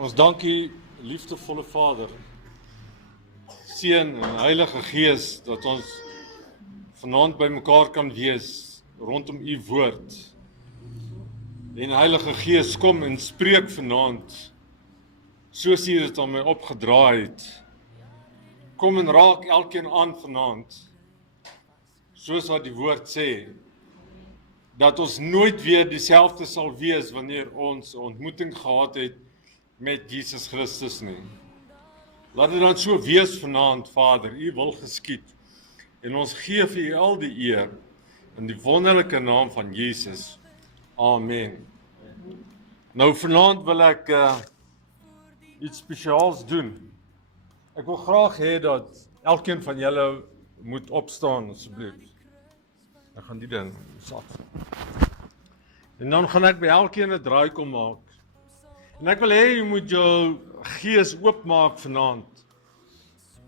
Ons dankie, liefdevolle Vader, Seun en Heilige Gees, dat ons vanaand by mekaar kan wees rondom U woord. En Heilige Gees, kom en spreek vanaand, soos U dit aan my opgedraai het. Kom en raak elkeen aan vanaand, soos wat die woord sê, dat ons nooit weer dieselfde sal wees wanneer ons 'n ontmoeting gehad het met Jesus Christus nie. Laat dit dan so wees vanaand, Vader, U wil geskied. En ons gee vir U al die eer in die wonderlike naam van Jesus. Amen. Nou vanaand wil ek iets spesiaals doen. Ek wil graag hê dat elkeen van julle moet opstaan asseblief. Ek gaan die ding sak. En dan gaan ek by elkeen 'n draai kom maak. En ek wil hê jy moet jou gees oopmaak vanaand.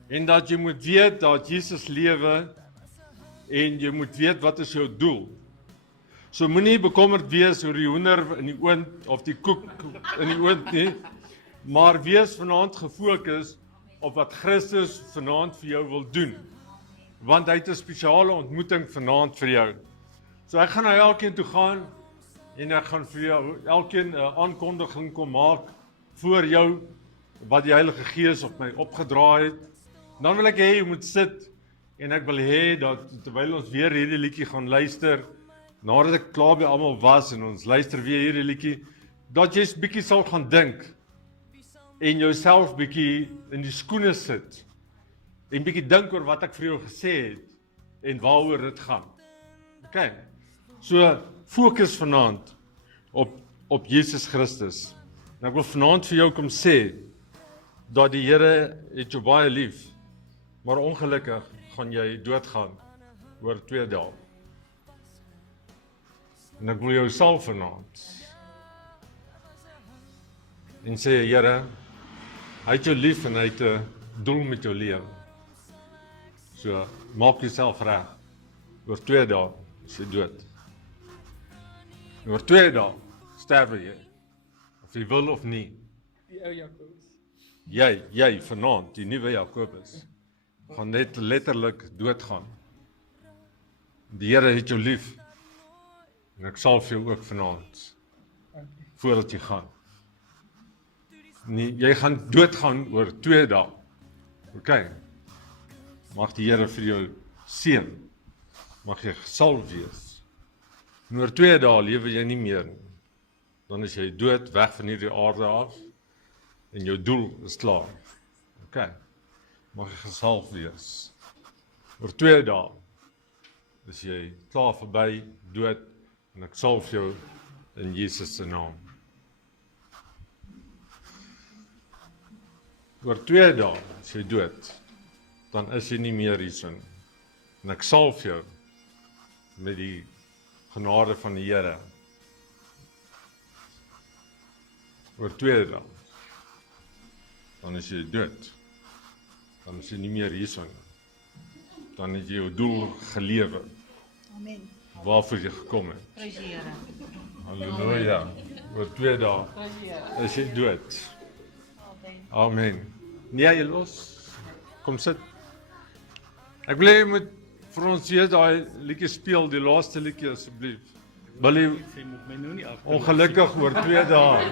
En dat jy moet weet dat Jesus lewe en jy moet weet wat is jou doel. So moenie bekommerd wees oor die hoender in die oond of die koek in die oond nie, maar wees vanaand gefokus op wat Christus vanaand vir jou wil doen. Want hy het 'n spesiale ontmoeting vanaand vir jou. So ek gaan na elkeen toe gaan en ek gaan vir jou elkeen 'n aankondiging kom maak voor jou wat die Heilige Gees op my opgedraai het. Dan wil ek hê jy moet sit en ek wil hê dat terwyl ons weer hierdie liedjie gaan luister, nadat ek klaar by almal was en ons luister weer hierdie liedjie, dat jy 'n bietjie sal gaan dink en jouself bietjie in die skoene sit en bietjie dink oor wat ek vir jou gesê het en waaroor dit gaan. OK. So fokus vanaand op Jesus Christus. En ek wil vanaand vir jou kom sê dat die Here het jou baie lief, maar ongelukkig gaan jy doodgaan oor 2 dae. En ek wil jou salf vanaand en sê, Here, hy het jou lief en hy het 'n doel met jou lewe. So, maak jouself reg. Oor 2 dae is jy dood. Oor 2 dae sterwe jy. Of jy wil of nie. Die ou Jakobus. Jy vanaand, die nuwe Jakobus, gaan net letterlik doodgaan. Die Here het jou lief. En ek sal vir jou ook vanaand, voordat jy gaan. Nee, jy gaan doodgaan oor 2 dae. OK. Mag die Here vir jou seën. Mag jy gesalf wees. En oor 2 dae lewe jy nie meer nie. Dan is jy dood, weg van hierdie aarde af. En jou doel is klaar. OK. Mag jy gesalf wees. Oor 2 dae is jy klaar verby, dood, en ek salf jou in Jesus se naam. Oor 2 dae is jy dood, dan is jy nie meer hierson. En ek salf jou met die genade van die Here. Oor 2 dae, dan is jy dood. Dan is jy nie meer hierson. Dan het jy jou doel gelewe. Amen. Waarvoor jy gekom het. Prys die Here. Halleluja. Oor 2 dae Prys die Here. is jy dood. Amen. Amen. Nee, jy los. Kom sit. Ek wil hê jy moet vir ons hier daai liedjie speel, die laaste liedjie asseblief. Wil jy Sy moet my nou nie af. ongelukkig oor 2 dae.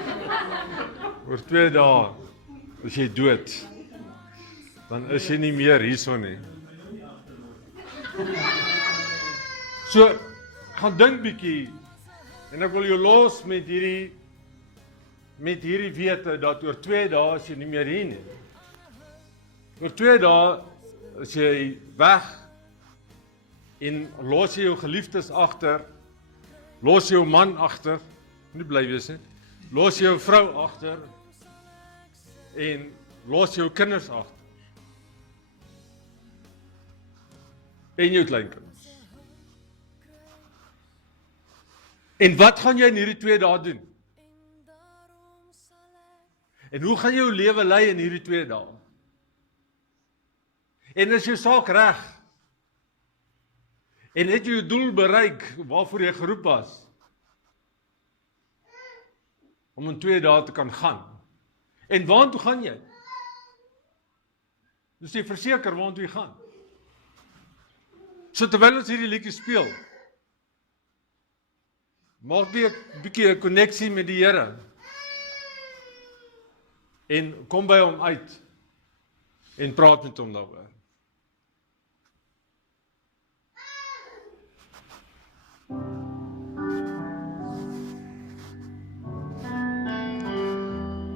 Oor 2 dae is jy dood. Dan is jy nie meer hierson nie. So, gaan dink bietjie en ek wil jou los met hierdie wete dat oor 2 dae is jy nie meer hier nie. Oor 2 dae is jy weg en los jy jou geliefdes agter, los jou man agter, nie bly wees nie, los jou vrou agter en los jou kinders agter. En jou kleinkinders. En wat gaan jy in hierdie 2 dae doen? En hoe gaan jy jou lewe lei in hierdie 2 dae? En is jou saak reg? En het jy jou doel bereik waarvoor jy geroep was? Om in 2 dae te kan gaan. En waartoe gaan jy? Dus jy verseker waartoe jy gaan. So terwyl ons hierdie liedjie speel, maak jy 'n bietjie 'n koneksie met die Here. En kom by hom uit en praat met hom daaroor.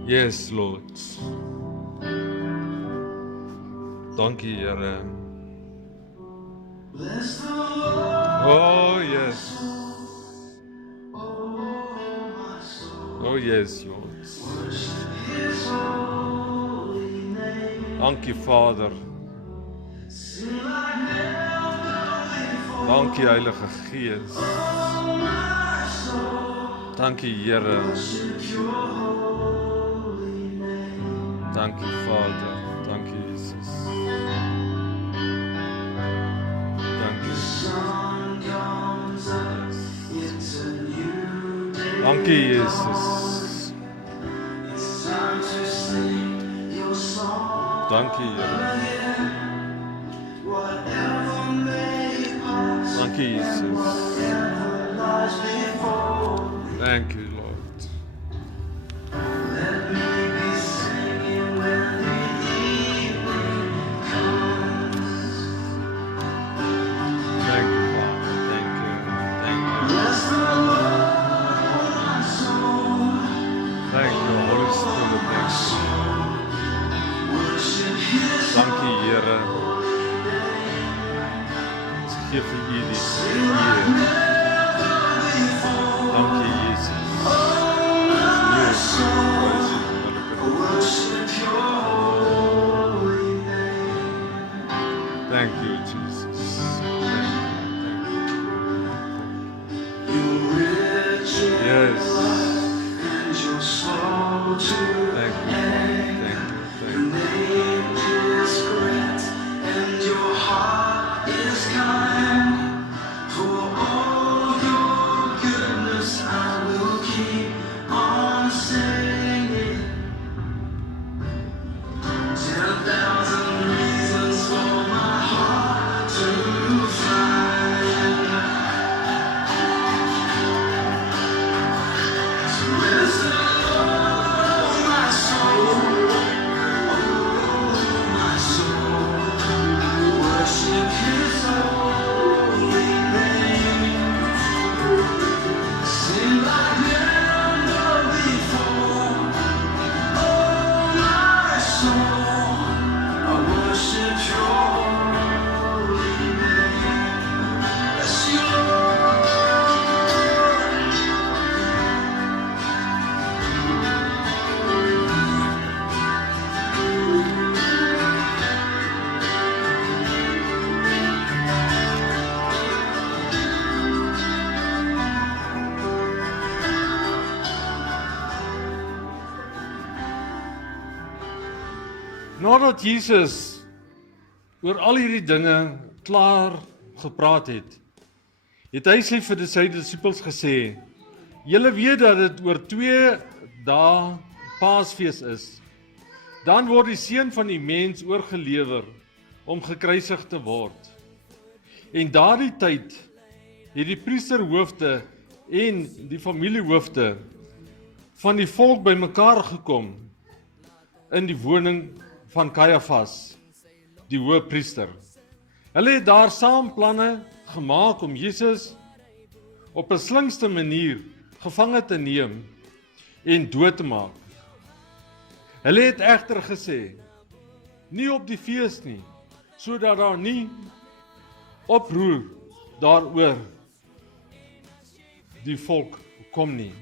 Yes, Lord. Dankie, Here. Oh, yes. Oh, yes, Lord. Dankie, Vader. Dankie, Heilige Gees. Dankie, Here. Dankie, Vader. Dankie, Jesus. Dankie. Dankie, Jesus. Dankie, Here. Dankie, Jesus. Thank you, Lord. Thank you, Father. Thank you. Thank you. Thank you, Holy Spirit. Dankie, Here. Ons gee vir U die eer. Dankie, Jesus. Thank you, Jesus. Thank you. Yes. Thank you. Nadat Jesus oor al hierdie dinge klaar gepraat het, het hy vir sy disippels gesê, julle weet dat dit oor 2 dae Paasfees is. Dan word die Seun van die Mens oorgelewer om gekruisig te word. En daardie tyd het die priesterhoofde en die familiehoofde van die volk bymekaar gekom in die woning van Kajafas, die hoëpriester. Hulle het daar saam planne gemaak om Jesus op 'n slinkste manier gevange te neem en dood te maak. Hulle het egter gesê, nie op die fees nie, sodat daar nie oproer daaroor die volk kom nie.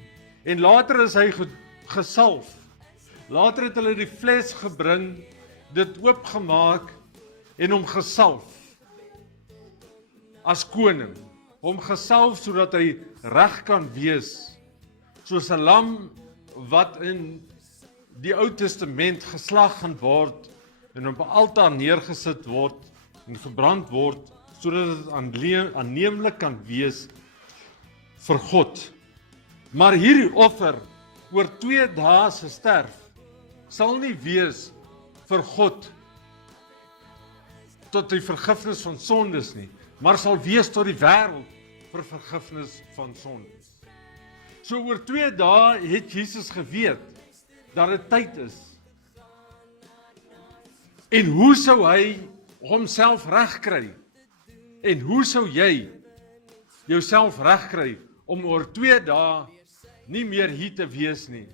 En later is hy gesalf. Later het hulle die fles gebring, dit oopgemaak en hom gesalf as koning. Hom gesalf sodat hy reg kan wees, soos 'n lam wat in die Ou Testament geslag gaan word en op 'n altaar neergesit word en verbrand word, sodat dit aanneemlik kan wees vir God. Maar hierdie offer oor 2 dae se sterf sal nie wees vir God tot die vergifnis van sondes nie, maar sal wees tot die wêreld vir vergifnis van sondes. So oor 2 dae het Jesus geweet dat dit tyd is. En hoe sou hy homself regkry? En hoe sou jy jouself regkry om oor 2 dae nie meer hier te wees nie?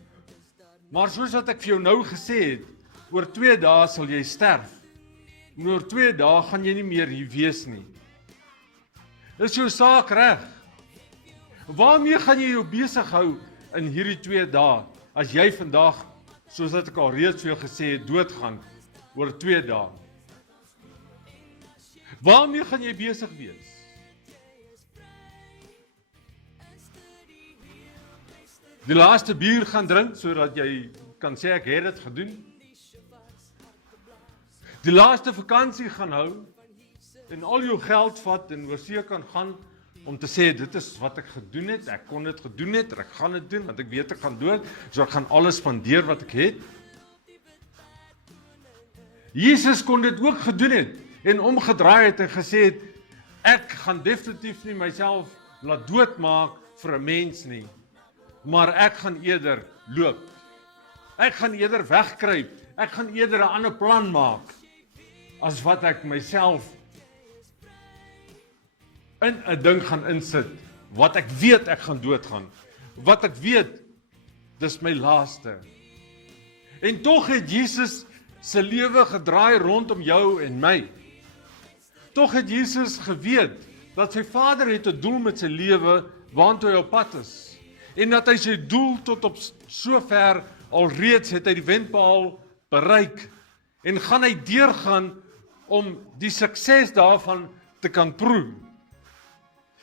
Maar soos wat ek vir jou nou gesê het, oor 2 dae sal jy sterf. En oor 2 dae gaan jy nie meer hier wees nie. Is jou saak reg? Waarmee gaan jy jou besig hou in hierdie 2 dae, as jy vandag, soos wat ek al reeds vir jou gesê het, doodgaan, oor 2 dae? Waarmee gaan jy besig wees? Die laaste bier gaan drink, sodat jy kan sê ek het dit gedoen. Die laaste vakansie gaan hou, en al jou geld vat en oor see kan gaan, om te sê, dit is wat ek gedoen het, ek kon dit gedoen het, ek gaan dit doen, want ek weet ek gaan dood, so ek gaan alles spandeer wat ek het. Jesus kon dit ook gedoen het, en omgedraai het en gesê het, ek gaan definitief nie myself laat doodmaak vir 'n mens nie, maar ek gaan eerder loop. Ek gaan eerder wegkruip, ek gaan eerder 'n ander plan maak, as wat ek myself in 'n ding gaan insit, wat ek weet ek gaan doodgaan, wat ek weet, dis my laaste. En tog het Jesus sy lewe gedraai rondom jou en my. Tog het Jesus geweet, dat sy Vader het 'n doel met sy lewe, waartoe hy op pad is. En dat hy sy doel tot op sover alreeds het hy die wendpaal bereik. En gaan hy deurgaan om die sukses daarvan te kan proe.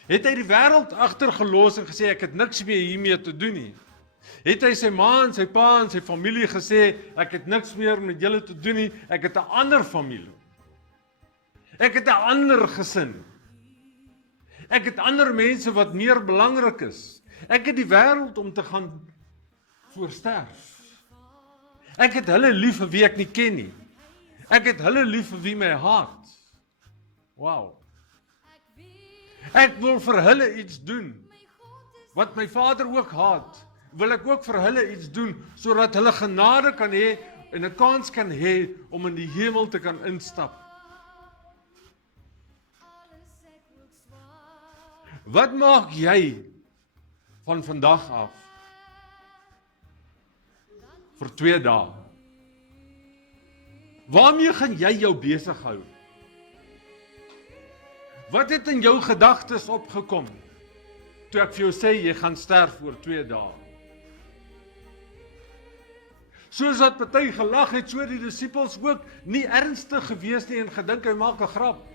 Het hy die wêreld agtergelos en gesê, ek het niks meer hiermee te doen nie? Het hy sy ma en sy pa en sy familie gesê, ek het niks meer met julle te doen nie, ek het 'n ander familie. Ek het 'n ander gesin. Ek het ander mense wat meer belangrik is. Ek het die wêreld om te gaan voorsterf. Ek het hulle lief vir wie ek nie ken nie. Ek het hulle lief vir wie my haat. Wow. Ek wil vir hulle iets doen, wat my Vader ook haat, wil ek ook vir hulle iets doen, sodat hulle genade kan hê, en 'n kans kan hê, om in die hemel te kan instap. Wat maak jy van vandag af, vir 2 dae? Waarmee gaan jy jou besig hou? Wat het in jou gedagtes opgekom, toe ek vir jou sê, jy gaan sterf oor 2 dae? Soos dat party gelag het, so die disippels ook nie ernstig gewees nie, en gedink hy maak 'n grap.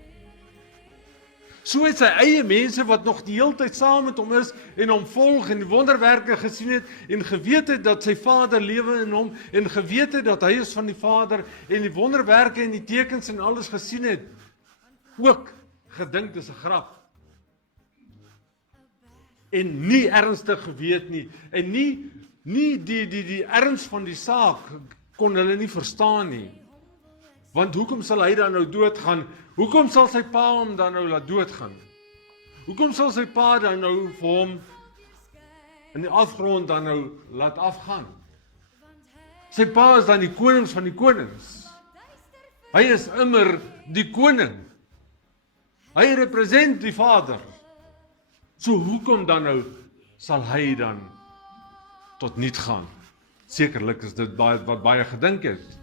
So het sy eie mense, wat nog die hele tyd saam met hom is, en hom volg, en die wonderwerke gesien het, en geweet het, dat sy Vader lewe in hom, en geweet het, dat hy is van die Vader, en die wonderwerke, en die tekens, en alles gesien het, ook gedink dis 'n grap. En nie ernstig geweet nie, en nie die erns van die saak, kon hulle nie verstaan nie. Want hoekom sal hy dan nou doodgaan? Hoekom sal sy pa hom dan nou laat doodgaan? Hoekom sal sy pa dan nou vir hom in die afgrond dan nou laat afgaan? Sy pa is dan die konings van die konings. Hy is immer die koning. Hy represent die Vader. So hoekom dan nou sal hy dan tot niet gaan? Sekerlik is dit wat baie gedink het.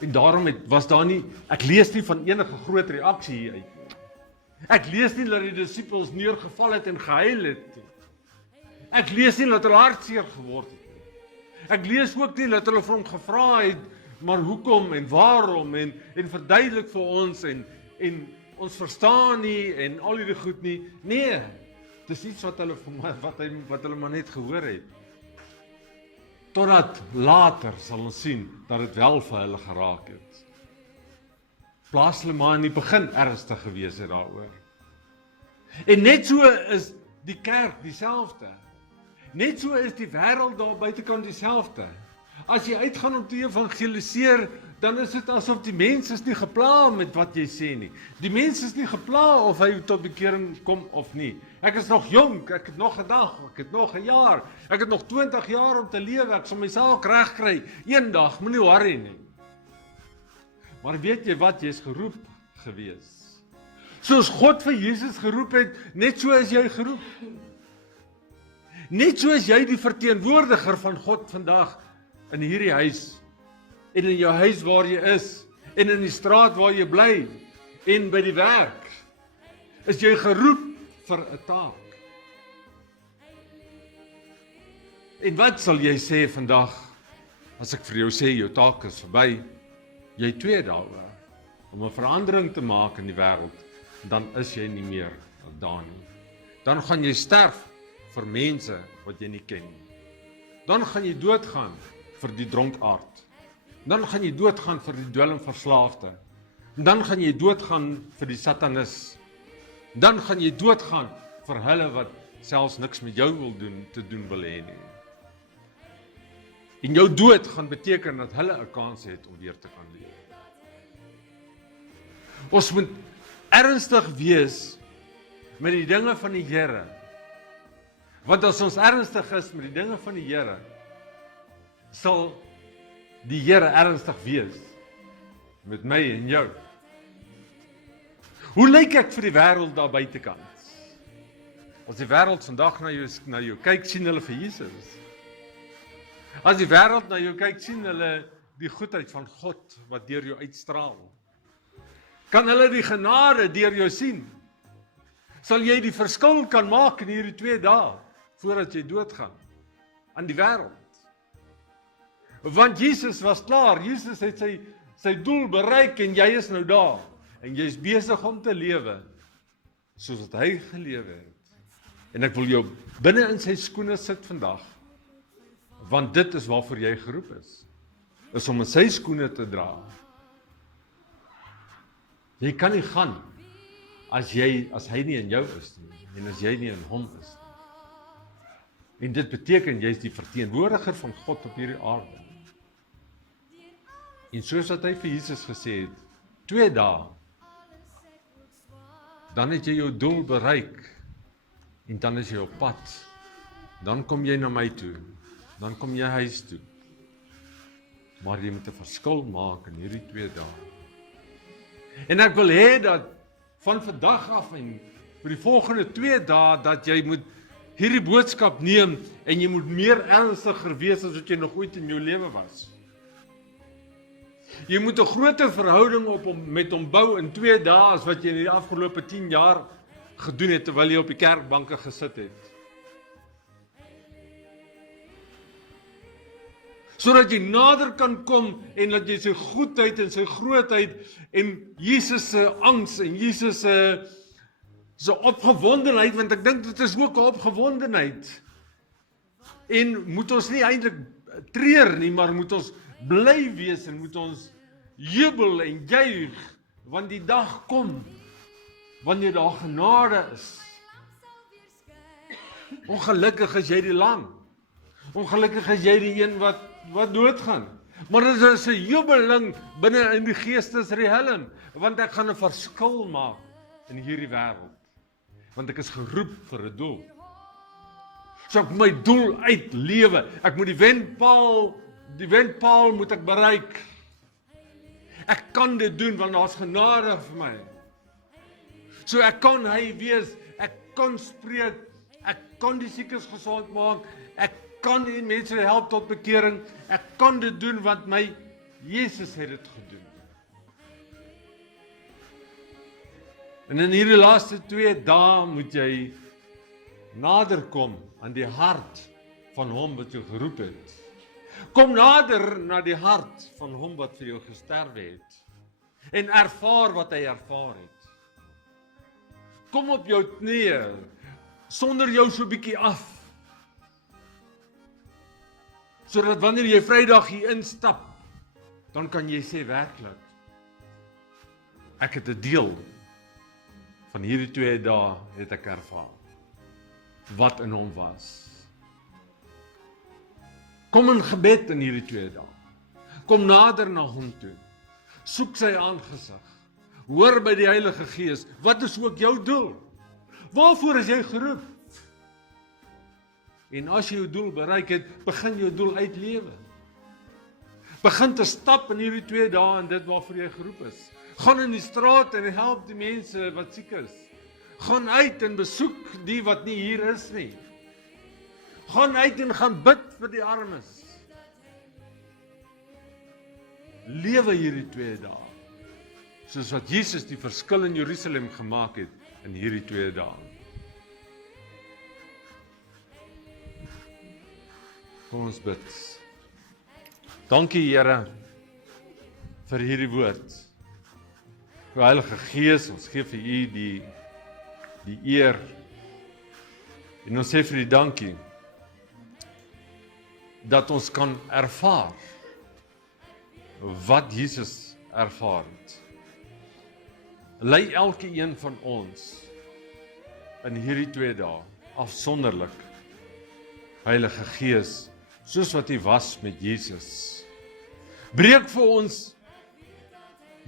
En daarom was daar nie, ek lees nie van enige groot reaksie hier uit. Ek lees nie dat die disippels neergeval het en gehuil het. Ek lees nie dat hulle hartseer geword het. Ek lees ook nie dat hulle vir hom gevra het, maar hoekom en waarom en verduidelik vir ons en ons verstaan nie en al hierdie goed nie. Nee, dis iets wat hulle maar net gehoor het. Totdat later sal ons sien dat dit wel vir hulle geraak het. Plaas hulle maar in die begin ernstig gewees het daaroor. En net so is die kerk dieselfde. Net so is die wêreld daar buitekant dieselfde. as jy uitgaan om te evangeliseer, dan is dit asof die mens is nie gepla met wat jy sê nie. Die mens is nie gepla of hy tot bekering kom of nie. Ek is nog jonk, ek het nog 'n dag, ek het nog 'n jaar, ek het nog 20 jaar om te lewe, ek sal my saak reg kry. Eendag, moenie worry nie. Maar weet jy wat, jy is geroep gewees. Soos God vir Jesus geroep het, net so is jy geroep. Net so is jy die verteenwoordiger van God vandag in hierdie huis, en in jou huis waar jy is, en in die straat waar jy bly, en by die werk, is jy geroep vir 'n taak. En wat sal jy sê vandag, as ek vir jou sê, jou taak is verby, jy 2 dae om 'n verandering te maak in die wêreld, dan is jy nie meer daar nie. Dan gaan jy sterf vir mense wat jy nie ken nie. Dan gaan jy doodgaan vir die dronkaard. Dan gaan jy doodgaan vir die dwelmverslaafde. Dan gaan jy doodgaan vir die satanis. Dan gaan jy doodgaan vir hulle wat selfs niks met jou wil doen wil hê nie. En jou dood gaan beteken dat hulle 'n kans het om weer te kan leef. Ons moet ernstig wees met die dinge van die Here. Want as ons ernstig is met die dinge van die Here, sal die Here ernstig wees met my en jou. Hoe lyk ek vir die wêreld daar buitekant? As die wêreld vandag na jou kyk, sien hulle vir Jesus. As die wêreld na jou kyk, sien hulle die goedheid van God wat deur jou uitstraal. Kan hulle die genade deur jou sien? Sal jy die verskil kan maak in hierdie 2 dae voordat jy doodgaan aan die wêreld? Want Jesus was klaar, Jesus het sy doel bereik en jy is nou daar. En jy is besig om te lewe soos wat hy gelewe het. En ek wil jou binne in sy skoene sit vandag, want dit is waarvoor jy geroep is om in sy skoene te dra. Jy kan nie gaan as hy nie in jou is nie, en as jy nie in hom is nie. En dit beteken jy is die verteenwoordiger van God op hierdie aarde. En soos wat hy vir Jesus gesê het, 2 dae, dan het jy jou doel bereik, en dan is jy op pad. Dan kom jy na my toe, dan kom jy huis toe. Maar jy moet 'n verskil maak in hierdie 2 dae. En ek wil hê dat van vandag af en vir die volgende 2 dae, dat jy moet hierdie boodskap neem, en jy moet meer ernstiger wees as wat jy nog ooit in jou lewe was. Jy moet 'n groter verhouding met hom bou in 2 dae as wat jy in die afgelope 10 jaar gedoen het terwyl jy op die kerkbanke gesit het. Sodat jy nader kan kom en dat jy sy goedheid en sy grootheid en Jesus se angs en Jesus se opgewondenheid, want ek dink dit is ook 'n opgewondenheid. En moet ons nie eintlik treur nie, maar moet ons bly wees en moet ons jubel en juig, want die dag kom wanneer daar genade is. Ongelukkig is jy die lam. Ongelukkig is jy die een wat doodgaan. Maar dit is 'n jubeling binne in die geestesriem, want ek gaan 'n verskil maak in hierdie wêreld. Want ek is geroep vir 'n doel. So ek moet my doel uitlewe. Ek moet die wendpaal moet ek bereik. Ek kan dit doen want daar's genade vir my. So ek kan hy wees, ek kan spreek, ek kan die siekes gesond maak, ek kan die mense help tot bekering, ek kan dit doen want my Jesus het dit gedoen. En in hierdie laaste 2 dae moet jy nader kom aan die hart van hom wat jou geroep het. Kom nader na die hart van hom wat vir jou gesterwe het en ervaar wat hy ervaar het. Kom op jou knieë sonder jou so bietjie af. Sodat wanneer jy Vrydag hier instap, dan kan jy sê werklik, ek het 'n deel van hierdie 2 dae het ek ervaar wat in hom was. Kom in gebed in hierdie 2 dae. Kom nader na hom toe. Soek sy aangesig. Hoor by die Heilige Gees, wat is ook jou doel? Waarvoor is jy geroep? En as jy jou doel bereik het, begin jou doel uitlewe. Begin te stap in hierdie 2 dae en dit waarvoor jy geroep is. Gaan in die straat en help die mense wat siek is. Gaan uit en besoek die wat nie hier is nie. Gaan uit en gaan bid vir die armes. Lewe hierdie 2 dae. Soos wat Jesus die verskil in Jerusalem gemaak het in hierdie 2 dae. Kom ons bid. Dankie Here vir hierdie woord. O Heilige Gees, ons gee vir U die eer. En ons sê vir U dankie dat ons kan ervaar wat Jesus ervaar het. Lei elke een van ons in hierdie 2 dae afsonderlik, Heilige Gees, soos wat U was met Jesus. Breek vir ons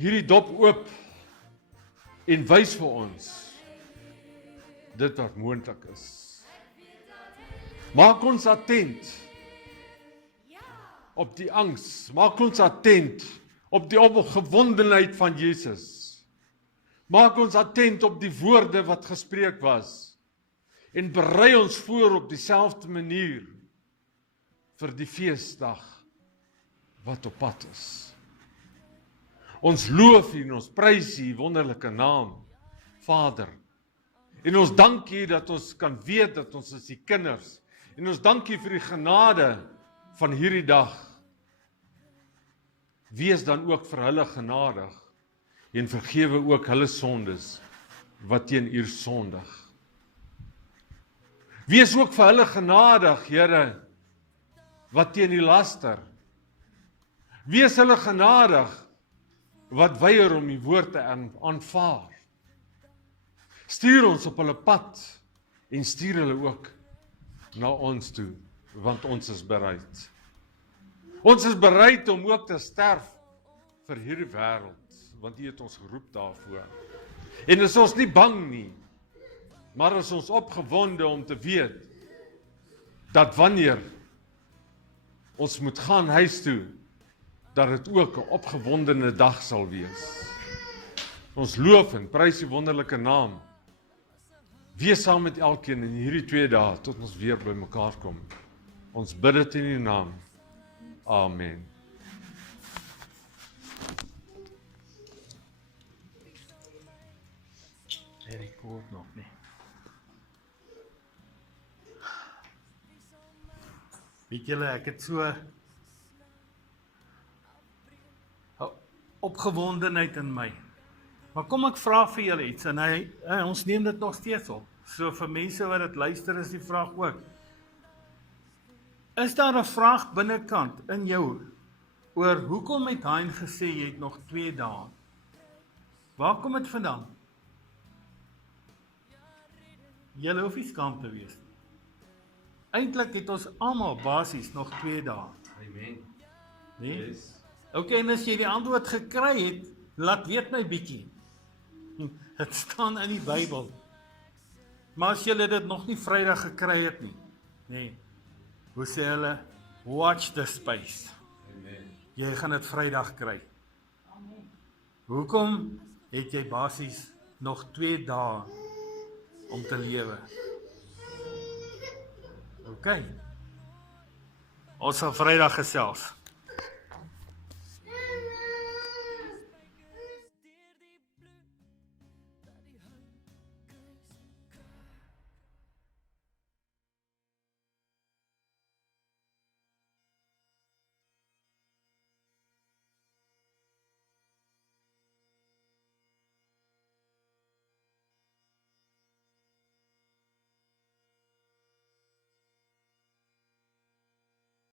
hierdie dop oop en wys vir ons dit wat moontlik is. Maak ons attent op die angs, maak ons attent op die opgewondenheid van Jesus. Maak ons attent op die woorde wat gespreek was en berei ons voor op dieselfde manier vir die feesdag wat op pad is. Ons loof U en ons prys U wonderlike naam, Vader. En ons dank U dat ons kan weet dat ons is die kinders. En ons dank U vir die genade van hierdie dag. Wees dan ook vir hulle genadig en vergewe ook hulle sondes wat teen U sondig. Wees ook vir hulle genadig, Here, wat teen U laster. Wees hulle genadig wat weier om U woord te aanvaar. Stuur ons op hulle pad en stuur hulle ook na ons toe, want ons is bereid. Ons is bereid om ook te sterf vir hierdie wêreld, want U het ons geroep daarvoor. En is ons nie bang nie, maar is ons opgewonde om te weet dat wanneer ons moet gaan huis toe, dat dit ook 'n opgewondene dag sal wees. Ons loof en prys U wonderlike naam. Wees saam met elkeen in hierdie 2 dae tot ons weer by mekaar kom. Ons bid dit in U naam. Amen. Ek hoor nog nie. Weet julle, ek het so 'n opgewondenheid in my. Maar kom ek vra vir julle iets en ons neem dit nog steeds op. So vir mense wat dit luister is die vraag ook. Is daar 'n vraag binnekant in jou oor hoekom het Hein gesê jy het nog 2 dae? Waar kom dit vandaan? Julle hoef nie skaam te wees nie. Eintlik het ons almal basies nog 2 dae. Amen. Nee? Yes. OK, en as jy die antwoord gekry het, laat weet my bietjie. Het staan in die Bybel. Maar as jy dit nog nie Vrydag gekry het nie, nee. Hoe sê hulle? Watch the space. Amen. Jy gaan dit Vrydag kry. Hoekom het jy basies nog 2 dae om te lewe? OK. Ons sal Vrydag gesels.